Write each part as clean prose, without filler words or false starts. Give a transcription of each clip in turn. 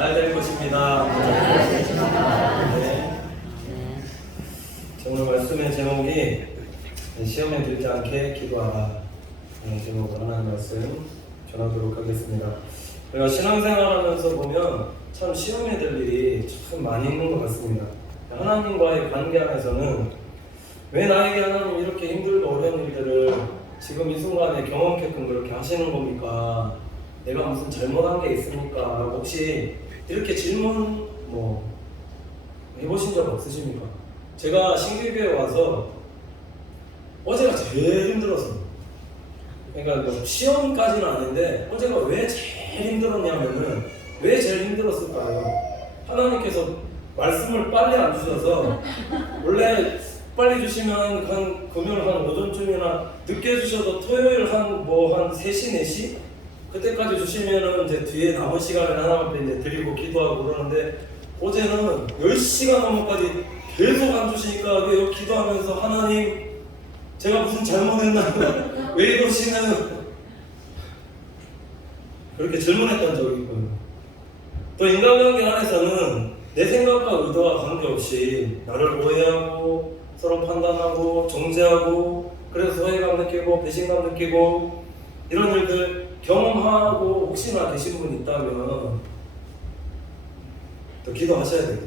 잘 될 것입니다. 네. 오늘 말씀의 제목이 시험에 들지 않게 기도하라. 제목으로 하나님 말씀 전하도록 하겠습니다. 우리가 신앙생활하면서 보면 참 시험에 들 일이 참 많이 있는 것 같습니다. 하나님과의 관계 안에서는 왜 나에게 하나님 이렇게 힘들고 어려운 일들을 지금 이 순간에 경험케끔 그렇게 하시는 겁니까? 내가 무슨 잘못한 게 있습니까? 혹시 이렇게 질문 해보신 적 없으십니까? 제가 신규교회 와서 어제가 제일 힘들었어요. 그러니까 시험까지는 아닌데 어제가 왜 제일 힘들었냐면은 왜 제일 힘들었을까요? 하나님께서 말씀을 빨리 안 주셔서 원래 빨리 주시면 한 금요일 한 오전쯤이나 늦게 주셔도 토요일 한 3시, 4시? 그때까지 주시면은 이제 뒤에 남은 시간을 하나님께 이제 드리고 기도하고 그러는데 어제는 10시간 넘어까지 계속 안 주시니까 기도하면서 하나님 제가 무슨 잘못했나? 왜 이러시는? 그렇게 질문했던 적이 있고요. 또 인간관계 안에서는 내 생각과 의도와 관계없이 나를 오해하고 서로 판단하고 정죄하고 그래서 소외감 느끼고 배신감 느끼고 이런 일들 경험하고 혹시나 계신 분 있다면 또 기도하셔야 되겠죠.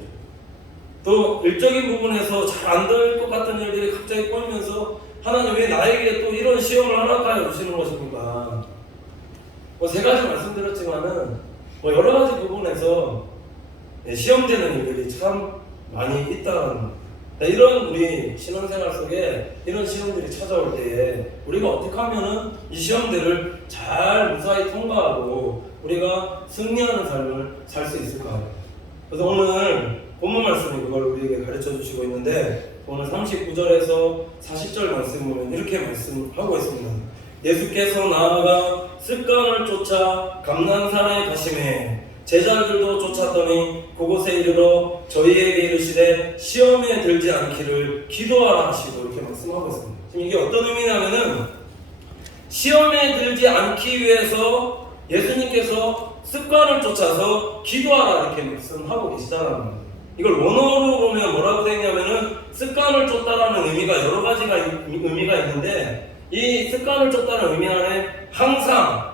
또 일적인 부분에서 잘 안 될 것 같은 일들이 갑자기 꼬이면서 하나님 왜 나에게 또 이런 시험을 허락하여 주시는 것입니까? 3가지 말씀드렸지만은 여러 가지 부분에서 시험되는 일들이 참 많이 있다는 이런 우리 신앙생활 속에 이런 시험들이 찾아올 때에 우리가 어떻게 하면은 이 시험들을 잘 무사히 통과하고 우리가 승리하는 삶을 살 수 있을까요? 그래서 오늘 본문 말씀이 그걸 우리에게 가르쳐 주시고 있는데 오늘 39절에서 40절 말씀 보면 이렇게 말씀하고 있습니다. 예수께서 나아가 습관을 쫓아 감난산에 가시매 제자들도 쫓았더니 그곳에 이르러 저희에게 이르시되 시험에 들지 않기를 기도하라 하시고 이렇게 말씀하고 있습니다. 지금 이게 어떤 의미냐면은 시험에 들지 않기 위해서 예수님께서 습관을 쫓아서 기도하라 이렇게 말씀하고 계시다는 겁니다. 이걸 원어로 보면 뭐라고 되어 있냐면은 습관을 쫓다라는 의미가 여러 가지가 의미가 있는데 이 습관을 쫓다는 의미 안에 항상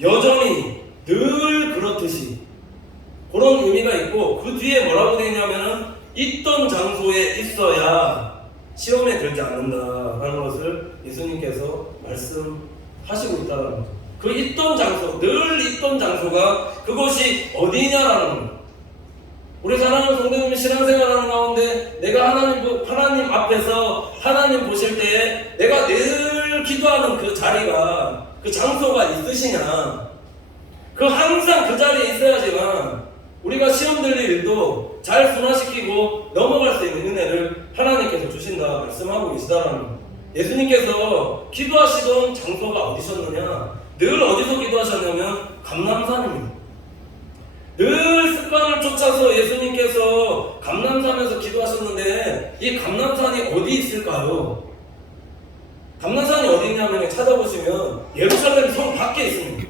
여전히 늘 그렇듯이 그런 의미가 있고 그 뒤에 뭐라고 되어 있냐면은 있던 장소에 있어야 시험에 들지 않는다라는 것을 예수님께서 말씀하시고 있다는 거죠. 그 있던 장소, 늘 있던 장소가 그것이 어디냐라는 겁니다. 우리 사랑하는 성도님 신앙생활하는 가운데 내가 하나님 앞에서 하나님 보실 때에 내가 늘 기도하는 그 자리가 그 장소가 있으시냐? 그 항상 그 자리에 있어야지만 우리가 시험 들릴 일도 잘 순화시키고 넘어갈 수 있는 은혜를 하나님께서 주신다 말씀하고 계시다라는 거예요. 예수님께서 기도하시던 장소가 어디셨느냐? 늘 어디서 기도하셨냐면 감람산입니다. 늘 습관을 쫓아서 예수님께서 감람산에서 기도하셨는데 이 감람산이 어디 있을까요? 감람산이 어디 있냐면 찾아보시면 예루살렘 성 밖에 있습니다.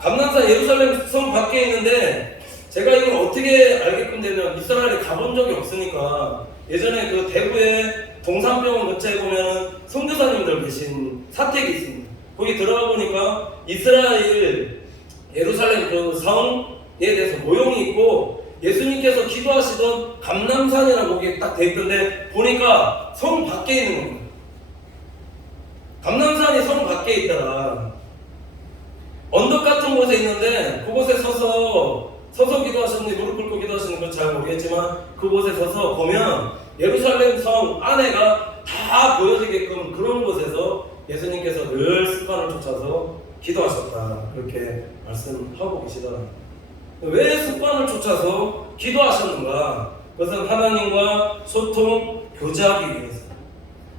감람산 예루살렘 성 밖에 있는데 제가 이걸 어떻게 알게끔 되면 이스라엘에 가본 적이 없으니까 예전에 그 대구에 동산병원 근처에 보면 선교사님들 계신 사택이 있습니다. 거기 들어가 보니까 이스라엘 예루살렘 그 성에 대해서 모형이 있고 예수님께서 기도하시던 감람산이라고 거기에 딱 돼 있던데 보니까 성 밖에 있는 겁니다. 감람산이 성 밖에 있더라. 언덕 같은 곳에 있는데 그곳에 서서 기도하셨는지 무릎 꿇고 기도하시는 건 잘 모르겠지만 그곳에 서서 보면 예루살렘 성 안에가 다 보여지게끔 그런 곳에서 예수님께서 늘 습관을 쫓아서 기도하셨다 그렇게 말씀하고 계시더라고요. 왜 습관을 쫓아서 기도하셨는가? 그것은 하나님과 소통, 교제하기 위해서.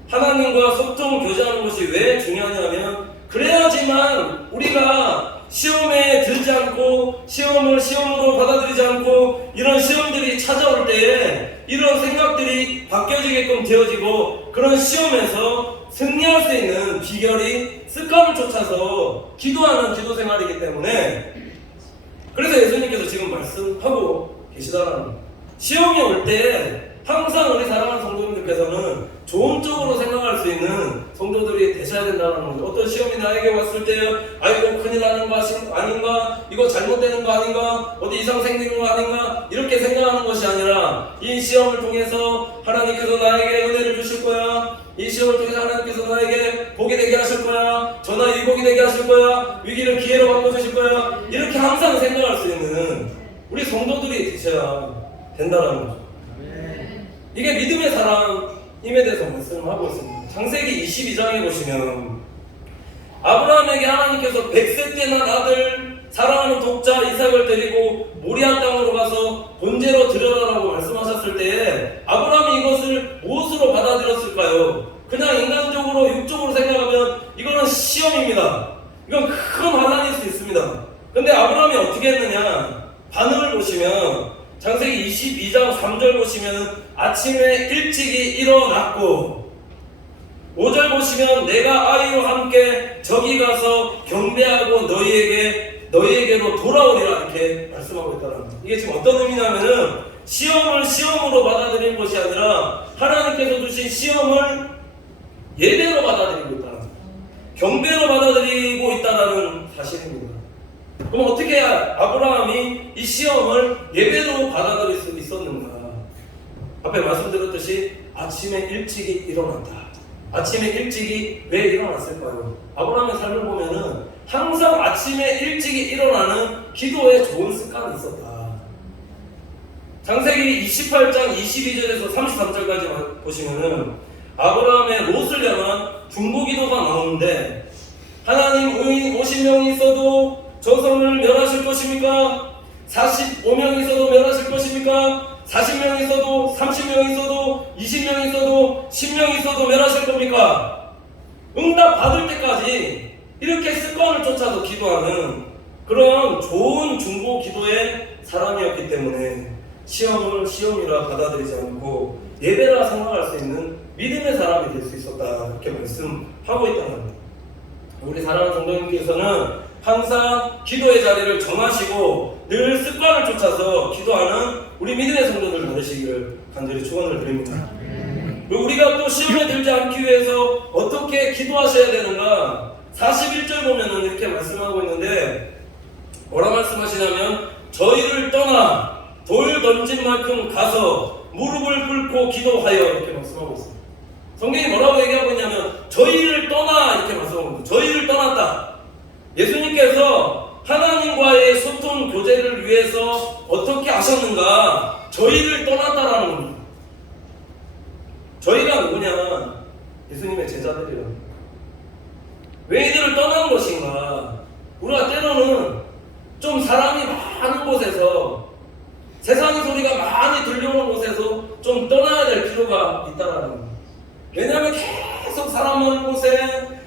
하나님과 소통, 교제하는 것이 왜 중요하냐면 그래야지만 우리가 시험에 들지 않고 시험을 시험으로 받아들이지 않고 이런 시험들이 찾아올 때에 이런 생각들이 바뀌어지게끔 되어지고 그런 시험에서 승리할 수 있는 비결이 습관을 쫓아서 기도하는 기도 생활이기 때문에 그래서 예수님께서 지금 말씀하고 계시다라는 거예요. 시험이 올 때 항상 우리 사랑하는 성도님들께서는 좋은 쪽으로 생각할 수 있는 성도들이 되셔야 된다는 거죠. 어떤 시험이 나에게 왔을 때 아이고 큰일 나는 거 아닌가, 이거 잘못되는 거 아닌가, 어디 이상 생기는 거 아닌가, 이렇게 생각하는 것이 아니라 이 시험을 통해서 하나님께서 나에게 은혜를 주실 거야, 이 시험을 통해서 하나님께서 나에게 복이 되게 하실 거야, 저나 유복이 되게 하실 거야, 위기를 기회로 바꿔주실 거야, 이렇게 항상 생각할 수 있는 우리 성도들이 되셔야 된다는 거죠. 이게 믿음의 사람임에 대해서 말씀을 하고 있습니다. 창세기 22장에 보시면 아브라함에게 하나님께서 100세 때 난 아들 사랑하는 독자 이삭을 데리고 모리아 땅으로 가서 번제로 드려라라고 말씀하셨을 때에 아브라함이 이것을 무엇으로 받아들였을까요? 그냥 인간적으로 육적으로 생각하면 이거는 시험입니다. 이건 큰 환난일 수 있습니다. 근데 아브라함이 어떻게 했느냐? 반응을 보시면 창세기 22장 3절 보시면 아침에 일찍이 일어났고 5절 보시면 내가 아이와 함께 저기 가서 경배하고 너희에게로 돌아오리라 이렇게 말씀하고 있다는 거예요. 이게 지금 어떤 의미냐면은 시험을 시험으로 받아들인 것이 아니라 하나님께서 주신 시험을 예배로 받아들이고 있다는 거예요. 경배로 받아들이고 있다는 사실입니다. 그럼 어떻게 해야 아브라함이 이 시험을 예배로 받아들일 수 있었는가? 앞에 말씀드렸듯이 아침에 일찍이 일어난다. 아침에 일찍이 왜 일어났을까요? 아브라함의 삶을 보면은 항상 아침에 일찍이 일어나는 기도에 좋은 습관이 있었다. 창세기 28장 22절에서 33절까지 보시면은 아브라함의 롯을 향한 중보기도가 나오는데 하나님 의인 50명이 있어도 저 성을 멸하실 것입니까? 45명이 있어도 멸하실 것입니까? 40명이 있어도 30명이 있어도 20명이 있어도 10명이 있어도 멸하실 겁니까? 응답 받을 때까지 이렇게 습관을 쫓아서 기도하는 그런 좋은 중보 기도의 사람이었기 때문에 시험을 시험이라 받아들이지 않고 예배라 생각할 수 있는 믿음의 사람이 될 수 있었다 이렇게 말씀하고 있다는 겁니다. 우리 사랑하는 성도님께서는 항상 기도의 자리를 정하시고 늘 습관을 쫓아서 기도하는 우리 믿음의 성도들 되시기를 간절히 축원을 드립니다. 그리고 우리가 또 시험에 들지 않기 위해서 어떻게 기도하셔야 되는가? 41절 보면은 이렇게 말씀하고 있는데 뭐라 말씀하시냐면 저희를 떠나 돌 던진 만큼 가서 무릎을 꿇고 기도하여 이렇게 말씀하고 있습니다. 성경이 뭐라고 얘기하고 있냐면 저희를 떠나 이렇게 말씀하고 있습니다. 저희를 떠났다. 예수님께서 하나님과의 소통 교제를 위해서 어떻게 하셨는가? 저희를 떠났다라는 겁니다. 저희가 누구냐? 예수님의 제자들이라. 왜 이들을 떠난 것인가? 우리가 때로는 좀 사람이 많은 곳에서 세상의 소리가 많이 들려오는 곳에서 좀 떠나야 될 필요가 있다라는 겁니다. 왜냐하면 계속 사람 많은 곳에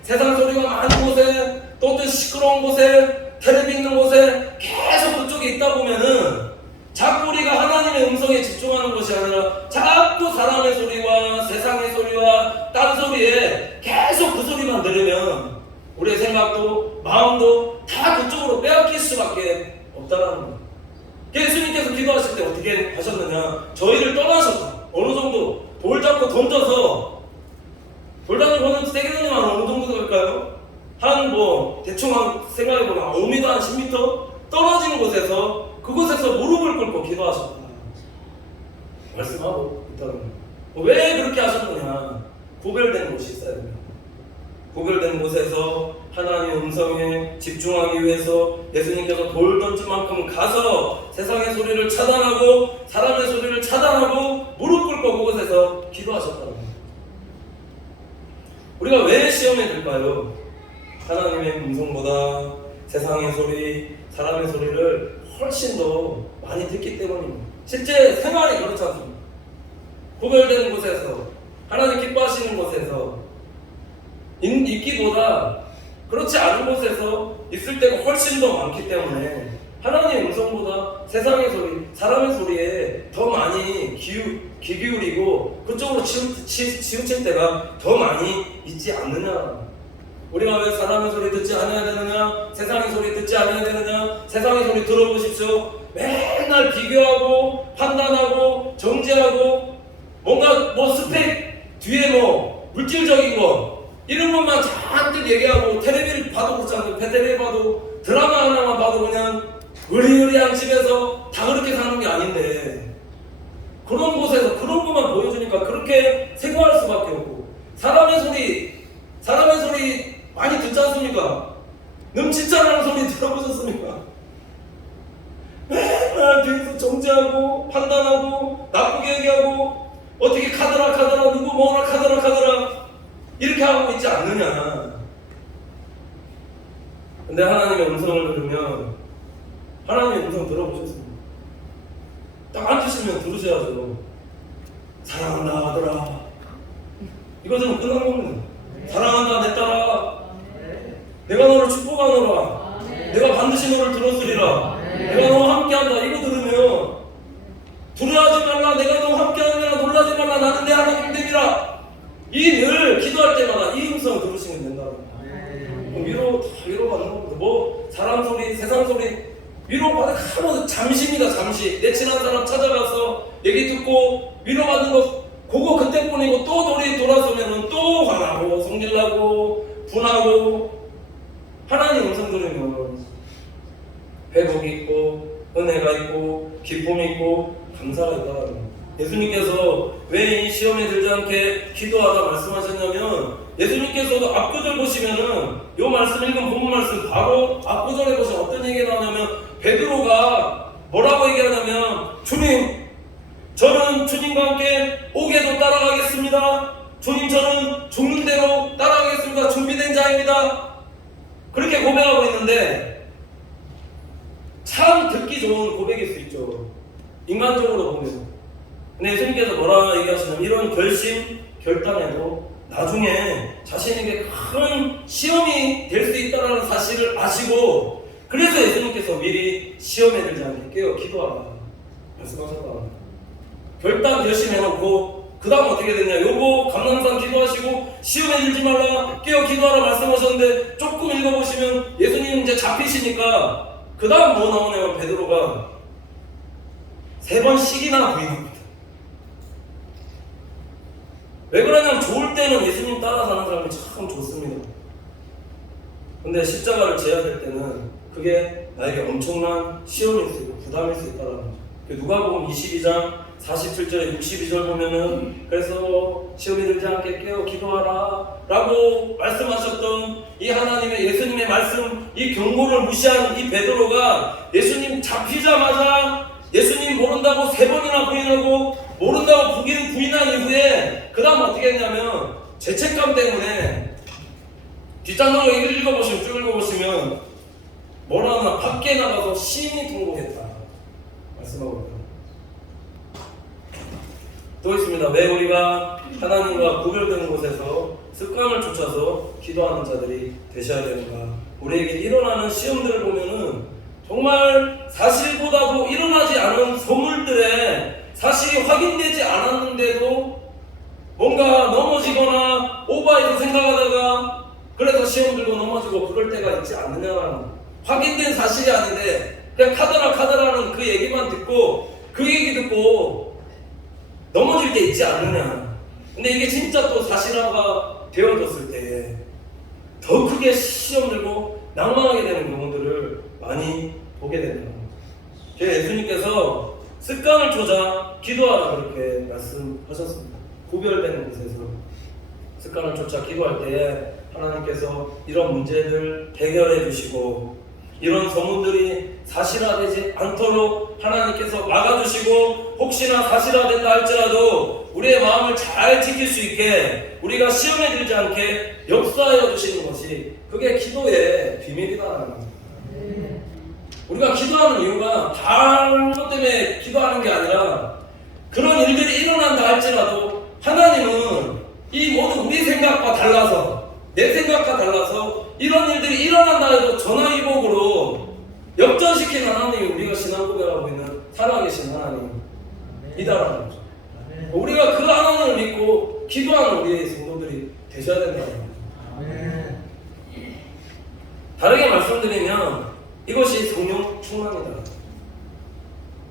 세상 소리가 많은 곳에 또 어떤 시끄러운 곳에 텔레비 있는 곳에 계속 그쪽에 있다 보면은 자꾸 우리가 하나님의 음성에 집중하는 것이 아니라 자꾸 사람의 소리와 세상의 소리와 딴 소리에 계속 그 소리만 들으면 우리의 생각도 마음도 다 그쪽으로 빼앗길 수밖에 없다라는 거예요. 예수님께서 기도하실 때 어떻게 하셨느냐? 저희를 떠나셨다. 어느 정도 돌 잡고 던져서 돌담을 보는 세게 던지면 어느 정도 될까요? 대충 생각해보면 5m, 한 10m 떨어진 곳에서 그곳에서 무릎을 꿇고 기도하셨다. 말씀하고 있다는 거예요. 왜 그렇게 하셨느냐? 구별된 곳이 있어야 됩니다. 구별된 곳에서 하나님의 음성에 집중하기 위해서 예수님께서 돌 던진 만큼 가서 세상의 소리를 차단하고 사람의 소리를 차단하고 무릎 꿇고 그곳에서 기도하셨다는 거예요. 우리가 왜 시험에 들까요? 하나님의 음성보다 세상의 소리, 사람의 소리를 훨씬 더 많이 듣기 때문입니다. 실제 생활이 그렇지 않습니다. 구별된 곳에서 하나님 기뻐하시는 곳에서 있기보다 그렇지 않은 곳에서 있을 때가 훨씬 더 많기 때문에 하나님의 음성보다 세상의 소리, 사람의 소리에 더 많이 귀 기울이고 그쪽으로 치우칠 때가 더 많이 있지 않느냐. 우리가 왜 사람의 소리 듣지 않아야 되느냐? 세상의 소리 듣지 않아야 되느냐? 세상의 소리 들어보십시오. 맨날 비교하고 판단하고 정죄하고 뭔가 뭐 스펙 뒤에 뭐 물질적인 거 이런 것만 잔뜩 얘기하고 텔레비를 봐도 그렇지 않고 텔레비 봐도 드라마 하나만 봐도 그냥 의리의리한 집에서 다 그렇게 사는 게 아닌데 그런 곳에서 그런 것만 보여주니까 그렇게 생각할 수밖에 없고 사람의 소리 많이 듣지 않습니까? 넘치잖아는 소리 들어보셨습니까? 맨날 뒤에서 정죄하고 판단하고 나쁘게 얘기하고 어떻게 카더라 누구 뭐라 카더라 이렇게 하고 있지 않느냐. 근데 하나님의 음성을 들으면 하나님의 음성 들어보셨습니까? 딱 앉으시면 들으셔야죠. 사랑한다 하더라. 이것은 끝난 겁니다. 사랑한다 내 딸아. 내가 너를 축복하노라. 내가 반드시 너를 들어주리라. 내가 너와 함께한다. 이거 들으면 두려워하지 말라. 내가 너와 함께하느라 놀라지 말라. 나는 내 하나님 됨이라. 이 늘 기도할 때마다 이 음성을 들으시면 된다. 위로받는 겁니다. 뭐 사람 소리, 세상 소리 위로받는 거 잠시입니다. 잠시 내 친한 사람 찾아가서 얘기 듣고 위로받는 거 그거 그때뿐이고 또 돌아서면은 또 화나고 성질나고 분하고 하나님 음성 들으면 회복이 있고 은혜가 있고 기쁨이 있고 감사가 있다는 거예요. 예수님께서 왜 이 시험에 들지 않게 기도하다 말씀하셨냐면 예수님께서도 앞구절 보시면은 요 말씀 읽은 본문 말씀 바로 앞구절에 보시면 어떤 얘기가 나오냐면 베드로가 뭐라고 얘기하냐면 주님 저는 주님과 함께 오게도 따라가겠습니다. 주님 저는 죽는 대로 따라가겠습니다. 준비된 자입니다. 그렇게 고백하고 있는데 참 듣기 좋은 고백일 수 있죠. 인간적으로 보면. 근데 예수님께서 뭐라 얘기하시냐면 이런 결단에도 나중에 자신에게 큰 시험이 될 수 있다는 사실을 아시고 그래서 예수님께서 미리 시험에 들지 않게 깨어 기도하라 말씀하셨다. 결심해놓고 그 다음 어떻게 됐냐. 요거 감람산 기도하시고 시험에 들지 말라 깨어 기도하라 말씀하셨는데 조금 읽어보시면 예수님 이제 잡히시니까 그 다음 뭐 나오냐면 베드로가 3번씩이나 부인합니다. 왜 그러냐면 좋을 때는 예수님 따라 사는 사람이 참 좋습니다. 근데 십자가를 져야 될 때는 그게 나에게 엄청난 시험일 수 있고 부담일 수 있다는 거죠. 누가복음 22장 47절에 62절 보면은 그래서 시험이 들지 않게 깨어 기도하라 라고 말씀하셨던 이 하나님의 예수님의 말씀 이 경고를 무시한 이 베드로가 예수님 잡히자마자 예수님 모른다고 3번이나 부인하고 모른다고 부인한 이후에 그 다음 어떻게 했냐면 죄책감 때문에 뒷장면을 쭉 읽어보시면 뭐라 하나 밖에 나가서 심히 통곡했다 말씀하고 있다. 또 있습니다. 왜 우리가 하나님과 구별되는 곳에서 습관을 쫓아서 기도하는 자들이 되셔야 되는가. 우리에게 일어나는 시험들을 보면은 정말 사실보다도 일어나지 않은 소물들에 사실이 확인되지 않았는데도 뭔가 넘어지거나 오버해서 생각하다가 그래서 시험 들고 넘어지고 그럴 때가 있지 않느냐라는 확인된 사실이 아닌데 그냥 카더라는 그 얘기만 듣고 그 얘기 듣고 넘어질 때 있지 않느냐. 근데 이게 진짜 또 사실화가 되어졌을 때 더 크게 시험 들고 낭망하게 되는 경우들을 많이 보게 된다. 예수님께서 습관을 쫓아 기도하라 그렇게 말씀하셨습니다. 구별되는 곳에서 습관을 쫓아 기도할 때에 하나님께서 이런 문제를 해결해 주시고 이런 소문들이 사실화되지 않도록 하나님께서 막아주시고 혹시나 사실화된다 할지라도 우리의 마음을 잘 지킬 수 있게 우리가 시험에 들지 않게 역사하여 주시는 것이 그게 기도의 비밀이다라는 겁니다. 우리가 기도하는 이유가 다른 것 때문에 기도하는 게 아니라 그런 일들이 일어난다 할지라도 하나님은 이 모든 우리 생각과 달라서 내 생각과 달라서 이런 일들이 일어난다 해도 전화위복으로 역전시킨 하나님이 우리가 신앙 고백하고 있는 살아계신 하나님이다라는 거죠. 우리가 그 하나님을 믿고 기도하는 우리의 성도들이 되셔야 된다는 거죠. 다르게 말씀드리면 이것이 성령 충만이다.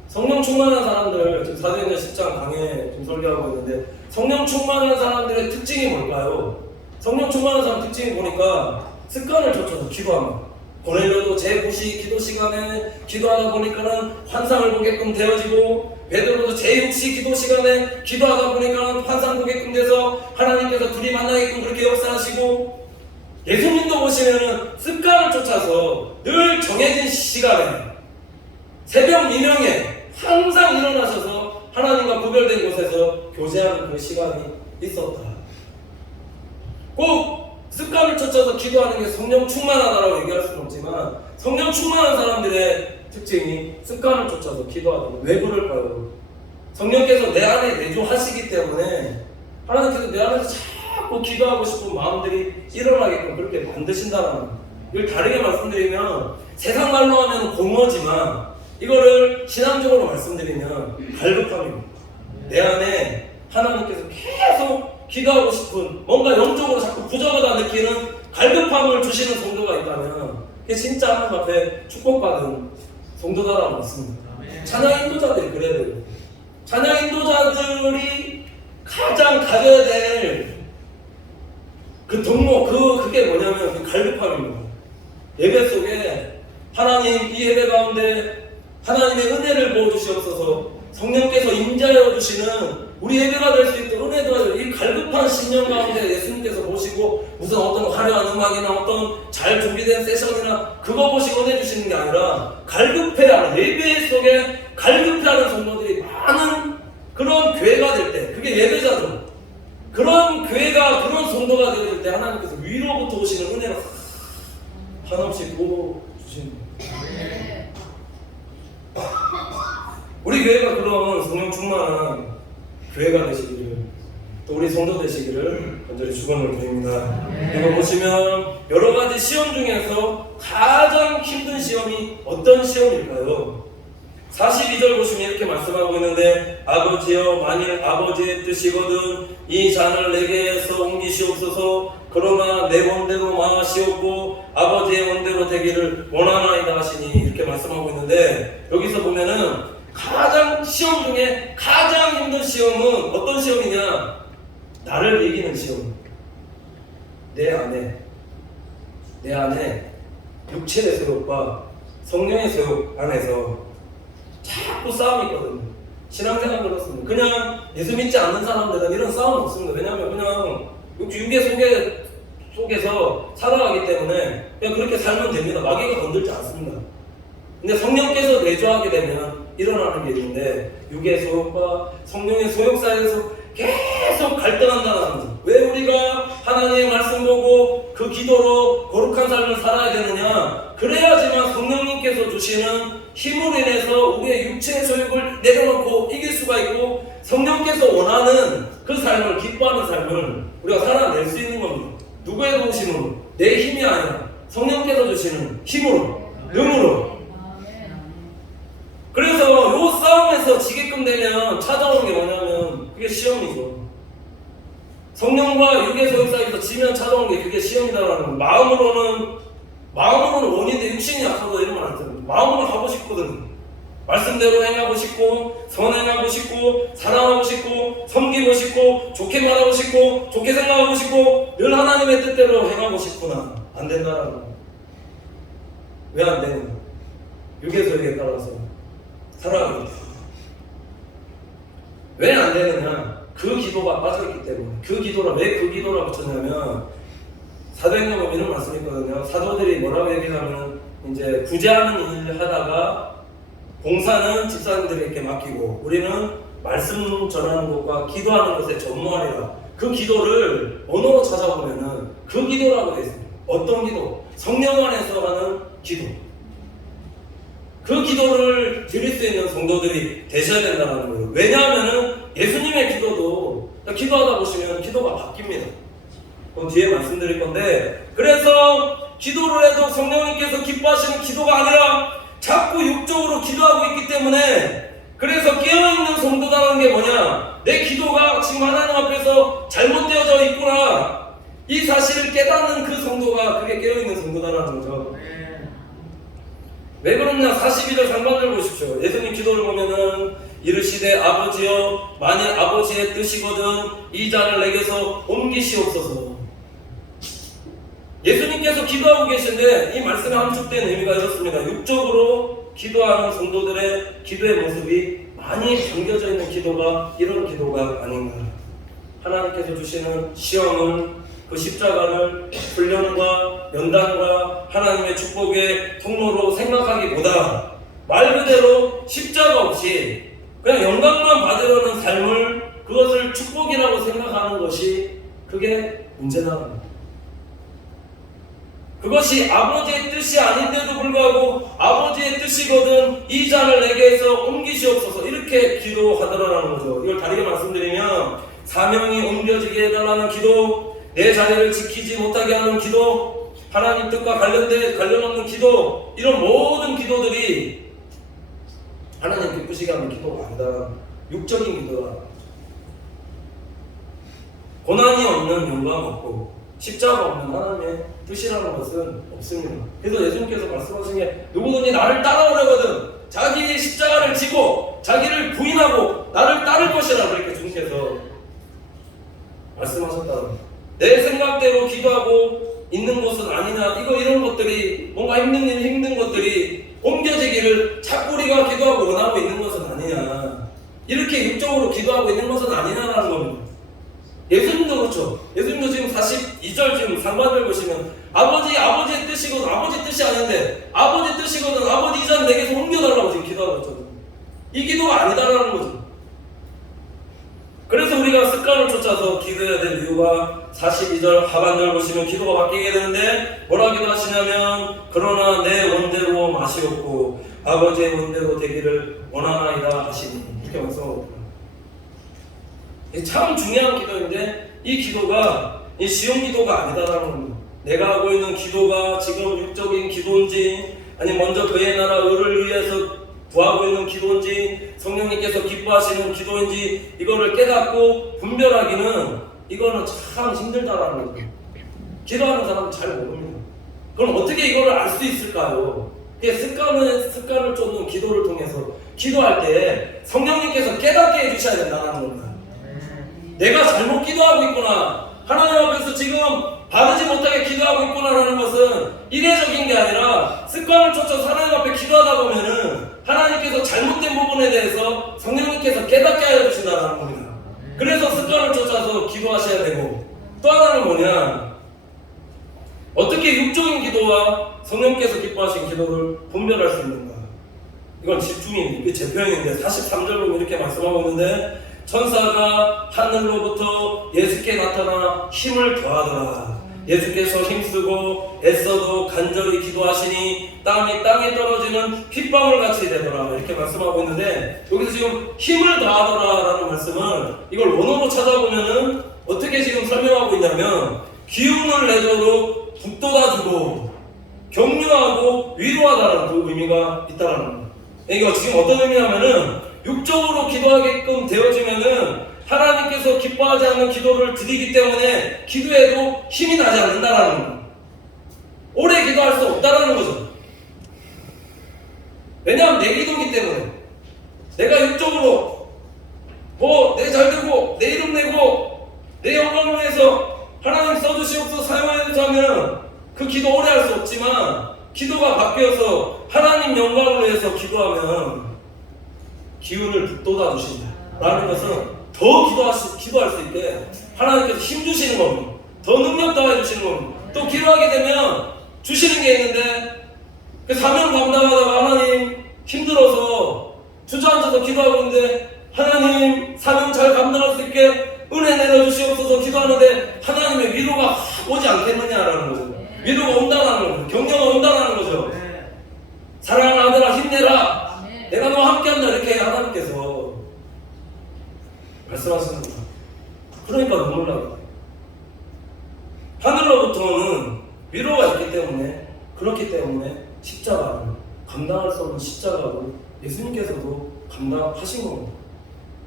성령 충만한 사람들, 지금 사도행전 10장 강해 좀 설교하고 있는데, 성령 충만한 사람들의 특징이 뭘까요? 성령 충만한 사람 특징이 보니까 습관을 쫓아서 기도합니다. 고넬료도 제9시 기도 시간에 기도하다 보니까는 환상을 보게끔 되어지고, 베드로도 제6시 기도 시간에 기도하다 보니까는 환상 보게끔 돼서 하나님께서 둘이 만나게끔 그렇게 역사하시고, 예수님도 보시면은 습관을 쫓아서 늘 정해진 시간에 새벽 미명에 항상 일어나셔서 하나님과 구별된 곳에서 교제하는 그 시간이 있었다. 꼭 습관을 쫓아서 기도하는 게 성령 충만하다라고 얘기할 수는 없지만, 성령 충만한 사람들의 특징이 습관을 쫓아서 기도하는 거예요. 왜 그럴까요? 성령께서 내 안에 내주하시기 때문에 하나님께서 내 안에서 자꾸 기도하고 싶은 마음들이 일어나게끔 그렇게 만드신다는 거예요. 이걸 다르게 말씀드리면, 세상 말로 하면 공허지만 이거를 신앙적으로 말씀드리면 갈급함입니다. 내 안에 하나님께서 계속 기도하고 싶은, 뭔가 영적으로 자꾸 부족하다 느끼는 갈급함을 주시는 성도가 있다면 그게 진짜 하나님 앞에 축복받은 성도다라고 믿습니다. 찬양 인도자들이 그래야 돼요. 찬양 인도자들이 가장 가져야 될 그 덕목, 그게 뭐냐면 그 갈급함입니다. 예배 속에 하나님, 이 예배 가운데 하나님의 은혜를 부어주시옵소서, 성령께서 임재하여 주시는 우리 예배가 될 수 있도록 은혜도, 이 갈급한 심령 가운데 예수님께서 보시고 무슨 어떤 화려한 음악이나 어떤 잘 준비된 세션이나 그거 보시고 은혜 주시는 게 아니라, 갈급해하는, 예배 속에 갈급해하는 성도들이 많은 그런 교회가 될 때, 그게 예배자죠. 그런 교회가, 그런 성도가 되어질 때 하나님께서 위로부터 오시는 은혜가 한없이 부어주시는 거예요. 우리 교회가 그런 성령 충만한 교회가 되시기를, 또 우리 성도 되시기를 간절히 축원을 드립니다. 이거 보시면 여러 가지 시험 중에서 가장 힘든 시험이 어떤 시험일까요? 42절 보시면 이렇게 말씀하고 있는데, 아버지여, 만일 아버지의 뜻이거든 이 잔을 내게서 옮기시옵소서. 그러나 내 원대로 마시옵고 아버지의 원대로 되기를 원하나이다 하시니, 이렇게 말씀하고 있는데, 여기서 보면은 가장 시험 중에 가장 힘든 시험은 어떤 시험이냐? 나를 이기는 시험. 내 안에 육체의 소욕과 성령의 소욕 안에서 자꾸 싸움이 있거든요. 신앙생활 그렇습니다. 그냥 예수 믿지 않는 사람들은 이런 싸움은 없습니다. 왜냐하면 그냥 육의 속에서 살아가기 때문에 그냥 그렇게 살면 됩니다. 마귀가 건들지 않습니다. 근데 성령께서 내주하게 되면 일어나는 게 있는데, 육의 소욕과 성령의 소욕 사이에서 계속 갈등한다는 거죠. 왜 우리가 하나님의 말씀 보고 그 기도로 거룩한 삶을 살아야 되느냐? 그래야지만 성령님께서 주시는 힘으로 인해서 우리의 육체의 소욕을 내려놓고 이길 수가 있고, 성령께서 원하는 그 삶을, 기뻐하는 삶을 우리가 살아낼 수 있는 겁니다. 누구의 도우심으로? 내 힘이 아니라 성령께서 주시는 힘으로, 능으로. 그래서 이 싸움에서 지게끔 되면 찾아오는 게 뭐냐면 그게 시험이죠. 성령과 육의 소욕 사이에서 지면 찾아오는 게 그게 시험이다라는 거예요. 마음으로는 원인데 육신이 약하고 이러면 안 됩니다. 마음으로 하고 싶거든. 말씀대로 행하고 싶고, 선행하고 싶고, 사랑하고 싶고, 섬기고 싶고, 좋게 말하고 싶고, 좋게 생각하고 싶고, 늘 하나님의 뜻대로 행하고 싶구나. 안 된다라는 거예요. 왜 안 되는 거예요? 육의 소욕에 따라서 살아가는 거예요. 왜 안 되느냐? 그 기도가 빠져있기 때문에. 그 기도라, 왜 그 기도라고 붙였냐면, 사도행전 보면 이런 말씀이 있거든요. 사도들이 뭐라고 얘기하면, 이제 구제하는 일을 하다가 봉사는 집사님들에게 맡기고 우리는 말씀 전하는 것과 기도하는 것에 전무하리라. 그 기도를 언어로 찾아보면은 그 기도라고 되어 있습니다. 어떤 기도? 성령 안에서 하는 기도. 그 기도를 드릴 수 있는 성도들이 되셔야 된다는 거예요. 왜냐하면은 예수님의 기도도 기도하다 보시면 기도가 바뀝니다. 그건 뒤에 말씀드릴 건데, 그래서 기도를 해도 성령님께서 기뻐하시는 기도가 아니라 자꾸 육적으로 기도하고 있기 때문에, 그래서 깨어있는 성도라는 게 뭐냐? 내 기도가 지금 하나님 앞에서 잘못되어져 있구나. 이 사실을 깨닫는 그 성도가 그게 깨어있는 성도다라는 거죠. 왜 그러냐? 42절 상반절 보십시오. 예수님 기도를 보면은 이르시되 아버지여 만일 아버지의 뜻이거든 이 잔을 내게서 옮기시옵소서. 예수님께서 기도하고 계신데 이 말씀에 함축된 의미가 이렇습니다. 육적으로 기도하는 성도들의 기도의 모습이 많이 담겨져 있는 기도가 이런 기도가 아닌가. 하나님께서 주시는 시험을, 그 십자가를 훈련과 연단과 하나님의 축복의 통로로 생각하기보다 말 그대로 십자가 없이 그냥 영광만 받으려는 삶을, 그것을 축복이라고 생각하는 것이 그게 문제다. 그것이 아버지의 뜻이 아닌데도 불구하고 아버지의 뜻이거든 이 잔을 내게서 옮기시옵소서 이렇게 기도하더라는 거죠. 이걸 다르게 말씀드리면 사명이 옮겨지게 해달라는 기도, 내 자리를 지키지 못하게 하는 기도, 하나님 뜻과 관련 없는 기도, 이런 모든 기도들이 하나님 기쁘시게 하는 기도가 아니다. 육적인 기도다. 고난이 없는 영광 없고 십자가 없는 하나님의 뜻이라는 것은 없습니다. 그래서 예수님께서 말씀하신 게 누구든지 나를 따라오려거든 자기의 십자가를 지고 자기를 부인하고 나를 따를 것이라 그렇게 주님께서 말씀하셨다는 거예요. 내 생각대로 기도하고 있는 것은 아니냐. 이런 것들이 뭔가 힘든 것들이 옮겨지기를 자꾸 우리가 기도하고 원하고 있는 것은 아니냐. 이렇게 육적으로 기도하고 있는 것은 아니냐라는 겁니다. 예수님도 그렇죠. 예수님도 지금 42절 지금 상반절 보시면 아버지의 뜻이거든 아버지 뜻이 아닌데 아버지 뜻이거든 아버지 이 잔 내게서 옮겨달라고 지금 기도하고 있거든. 이 기도가 아니다라는 거죠. 그래서 우리가 습관을 쫓아서 기도해야 될 이유가 42절 하반절 보시면 기도가 바뀌게 되는데 뭐라 기도하시냐면 그러나 내 원대로 마시옵고 아버지의 원대로 되기를 원하나이다 하시니 이렇게 말씀하고 참 중요한 기도인데 이 기도가 쉬운 기도가 아니다라는 겁니다. 내가 하고 있는 기도가 지금 육적인 기도인지 아니 먼저 그의 나라 의를 위해서 구하고 있는 기도인지 성령님께서 기뻐하시는 기도인지 이거를 깨닫고 분별하기는 이거는 참 힘들다라는 거죠. 기도하는 사람은 잘 모릅니다. 그럼 어떻게 이거를 알 수 있을까요? 습관을 쫓는 기도를 통해서 기도할 때 성령님께서 깨닫게 해주셔야 된다는 겁니다. 내가 잘못 기도하고 있구나, 하나님 앞에서 지금 바르지 못하게 기도하고 있구나라는 것은 이례적인 게 아니라 습관을 쫓아서 하나님 앞에 기도하다 보면은 하나님께서 잘못된 부분에 대해서 성령님께서 깨닫게 하여 주신다는 겁니다. 그래서 습관을 쫓아서 기도하셔야 되고, 또 하나는 뭐냐, 어떻게 육적인 기도와 성령께서 기뻐하신 기도를 분별할 수 있는가. 이건 집중입니다. 이게 제 표현인데 43절 보면 이렇게 말씀하고 있는데 천사가 하늘로부터 예수께 나타나 힘을 더하더라. 예수께서 힘쓰고 애써도 간절히 기도하시니 땀이 땅에 떨어지는 핏방울 같이 되더라. 이렇게 말씀하고 있는데 여기서 지금 힘을 더하더라 라는 말씀을 이걸 원어로 찾아보면은 어떻게 지금 설명하고 있냐면 기운을 내줘도 북돋아주고 격려하고 위로하다라는 그 의미가 있다라는 겁니다. 이거 지금 어떤 의미냐면은 육적으로 기도하게끔 되어지면은 하나님께서 기뻐하지 않는 기도를 드리기 때문에 기도에도 힘이 나지 않는다라는 거예요. 오래 기도할 수 없다라는 거죠. 왜냐하면 내 기도기 때문에 내가 육적으로 내 잘되고 내 이름 내고 내 영광을 위해서 하나님 써주시옵소서 사용하여서 하면 그 기도 오래 할 수 없지만 기도가 바뀌어서 하나님 영광을 위해서 기도하면 기운을 북돋아 주신다 라는 것은 더 기도할 수 있게 하나님께서 힘 주시는 겁니다. 더 능력 더해 주시는 겁니다. 또 기도하게 되면 주시는 게 있는데 그 사명 감당하다가 하나님 힘들어서 주저앉아서 기도하고 있는데 하나님 사명 잘 감당할 수 있게 은혜 내려주시옵소서 기도하는데 하나님의 위로가 오지 않겠느냐라는 거죠. 위로가 온다라는 거죠. 격려가 온다라는 거죠. 사랑하는 아들아 힘내라. 내가 너와 함께한다 이렇게 하나님께서 말씀하시는 거야. 그러니까 눈물 나요. 하늘로부터는 위로가 있기 때문에 그렇기 때문에 십자가를 감당할 수 없는 십자가를 예수님께서도 감당하신 겁니다.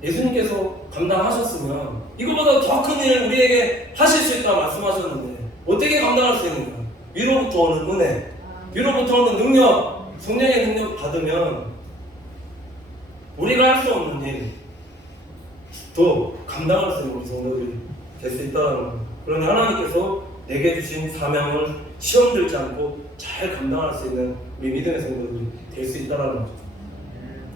예수님께서 감당하셨으면 이거보다 더 큰 일 우리에게 하실 수 있다 말씀하셨는데 어떻게 감당할 수 있는가? 위로부터 오는 은혜, 위로부터 오는 능력, 성령의 능력 받으면 우리가 할 수 없는 일, 또 감당할 수 있는 우리 성도들이 될 수 있다는 거예요. 그러니 하나님께서 내게 주신 사명을 시험 들지 않고 잘 감당할 수 있는 우리 믿음의 성도들이 될 수 있다는 거죠.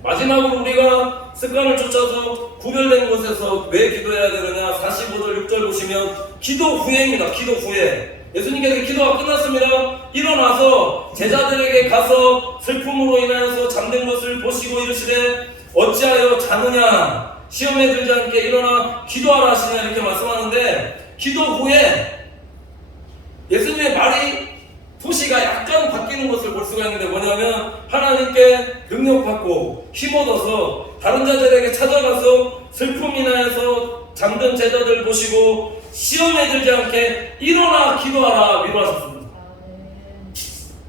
마지막으로 우리가 습관을 쫓아서 구별된 곳에서 왜 기도해야 되느냐? 45절 6절 보시면 기도 후에입니다. 기도 후에 예수님께서 기도가 끝났습니다. 일어나서 제자들에게 가서 슬픔으로 인하여서 잠든 것을 보시고 이르시되 어찌하여 자느냐? 시험에 들지 않게 일어나 기도하라 하시냐 이렇게 말씀하는데, 기도 후에 예수님의 말이 토시가 약간 바뀌는 것을 볼 수가 있는데, 뭐냐면 하나님께 능력받고 힘얻어서 다른 자들에게 찾아가서 슬픔 인하여서 잠든 제자들 보시고 시험에 들지 않게 일어나 기도하라 위로하셨습니다.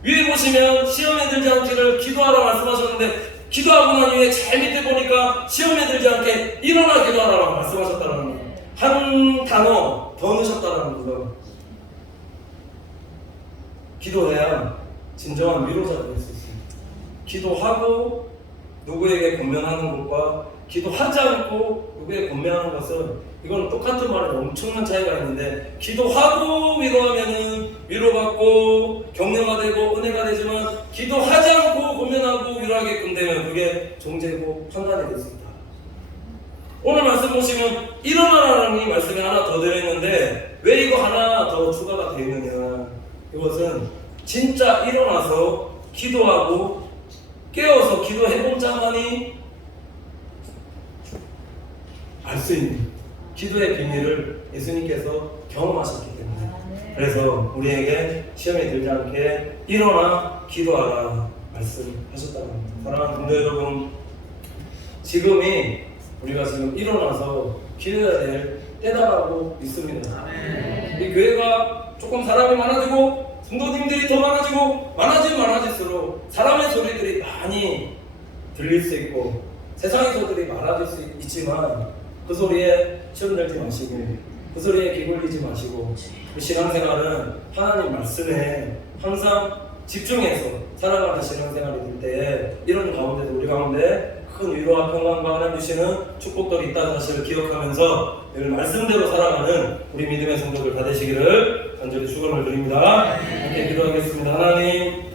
위에 보시면 시험에 들지 않기를 기도하라 말씀하셨는데, 기도하고 난 이후에 제일 밑에 보니까 시험에 들지 않게 일어나 기도하라고 말씀하셨다는 거예요. 한 단어 더 넣으셨다는 거죠. 기도해야 진정한 위로자가 될 수 있습니다. 기도하고 누구에게 권면하는 것과 기도하지 않고 누구에게 권면하는 것은, 이건 똑같은 말에 엄청난 차이가 있는데, 기도하고 위로하면은 위로받고 격려가 되고 은혜가 되지만, 기도하지 않고 권면하고 위로하게끔 되면 그게 정죄고 판단이 될 수 있다. 오늘 말씀 보시면 일어나라는 이 말씀이 하나 더 들어있는데, 왜 이거 하나 더 추가가 되어 있느냐? 이것은 진짜 일어나서 기도하고 깨어서 기도해본 자만이 알 수 있는 기도의 비밀을 예수님께서 경험하셨기 때문에, 그래서 우리에게 시험에 들지 않게 일어나 기도하라 말씀하셨다는 겁니다. 사랑하는 성도 여러분, 지금이 우리가 지금 일어나서 기도해야 될 때다라고 믿습니다. 이 교회가 조금 사람이 많아지고 성도님들이 더 많아지고 많아질수록 사람의 소리들이 많이 들릴 수 있고 세상의 소리들이 많아질 수 있지만, 그 소리에 시험들지 마시고 그 소리에 기울이지 마시고, 그 신앙생활은 하나님 말씀에 항상 집중해서 살아가는 신앙생활이 될 때에 이런 가운데도 우리 가운데 큰 위로와 평강과 하나님 주시는 축복들이 있다는 사실을 기억하면서 늘 말씀대로 살아가는 우리 믿음의 성도들 다 되시기를 간절히 축원을 드립니다. 함께 기도하겠습니다. 하나님,